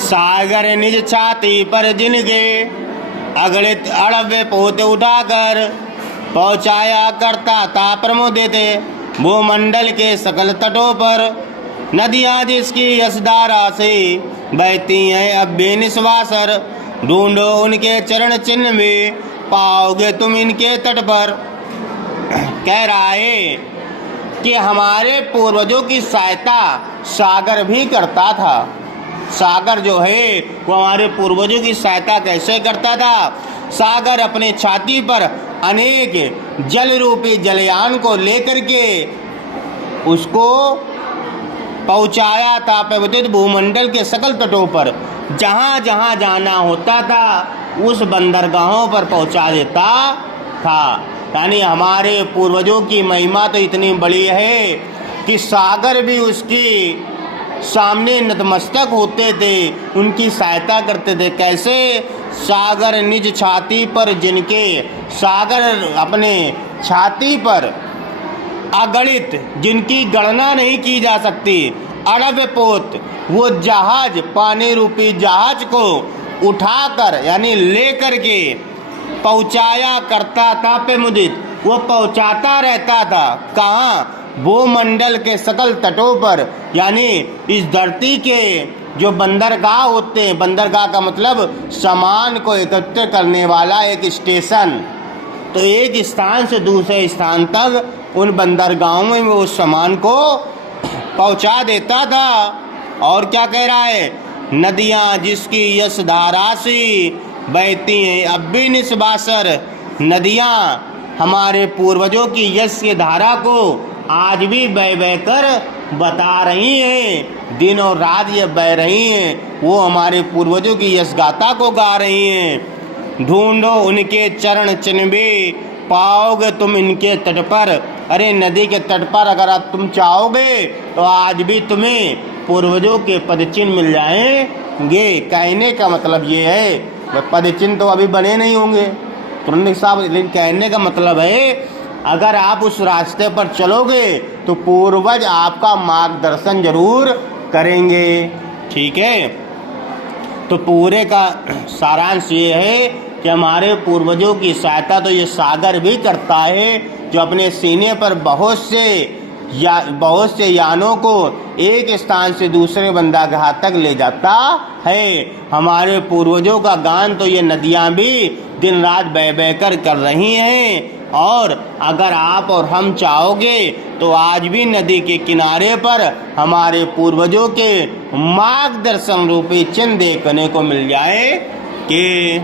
सागर निज छाती पर जिनके अगणित अड़बे पोते उठाकर पहुँचाया करता था प्रमुदित भूमंडल के सकल तटों पर। नदियाँ जिसकी यशधारा से बहती हैं अब बेनिस्वासर, ढूंढो उनके चरण चिन्ह में पाओगे तुम इनके तट पर। कह रहा है कि हमारे पूर्वजों की सहायता सागर भी करता था। सागर जो है वो हमारे पूर्वजों की सहायता कैसे करता था? सागर अपने छाती पर अनेक जल रूपी जलयान को लेकर के उसको पहुंचाया था प्रबुद्ध भूमंडल के सकल तटों पर। जहाँ जहाँ जाना होता था उस बंदरगाहों पर पहुंचा देता था। यानी हमारे पूर्वजों की महिमा तो इतनी बड़ी है कि सागर भी उसकी सामने नतमस्तक होते थे, उनकी सहायता करते थे। कैसे? सागर निज छाती पर जिनके, सागर अपने छाती पर अगणित जिनकी गणना नहीं की जा सकती, अड़ब पोत वो जहाज, पानी रूपी जहाज को उठाकर यानी लेकर के पहुंचाया करता था पे मुदित, वो पहुंचाता रहता था। कहाँ? भूमंडल के सकल तटों पर, यानी इस धरती के जो बंदरगाह होते हैं, बंदरगाह का मतलब सामान को एकत्र करने वाला एक स्टेशन, तो एक स्थान से दूसरे स्थान तक उन बंदरगाहों में वो उस सामान को पहुंचा देता था। और क्या कह रहा है? नदियाँ जिसकी यश धारा से बहती हैं अब भी निस्वासर, नदियाँ हमारे पूर्वजों की यश की धारा को आज भी बह बह कर बता रही हैं, दिन और रात ये बह रही हैं, वो हमारे पूर्वजों की यश गाथा को गा रही हैं। ढूंढो उनके चरण चिन्ह भी पाओगे तुम इनके तट पर। अरे नदी के तट पर अगर आप तुम चाहोगे तो आज भी तुम्हें पूर्वजों के पद चिन्ह मिल जाएंगे। कहने का मतलब ये है, पद चिन्ह तो अभी बने नहीं होंगे तुरंत साहब, लेकिन कहने का मतलब है अगर आप उस रास्ते पर चलोगे तो पूर्वज आपका मार्गदर्शन जरूर करेंगे। ठीक है, तो पूरे का सारांश ये है कि हमारे पूर्वजों की सहायता तो ये सागर भी करता है, जो अपने सीने पर बहुत से यानों को एक स्थान से दूसरे बंदरगाह तक ले जाता है। हमारे पूर्वजों का गान तो ये नदियाँ भी दिन रात बह बह कर रही हैं। और अगर आप और हम चाहोगे तो आज भी नदी के किनारे पर हमारे पूर्वजों के मार्गदर्शन रूपी चिन्ह देखने को मिल जाए कि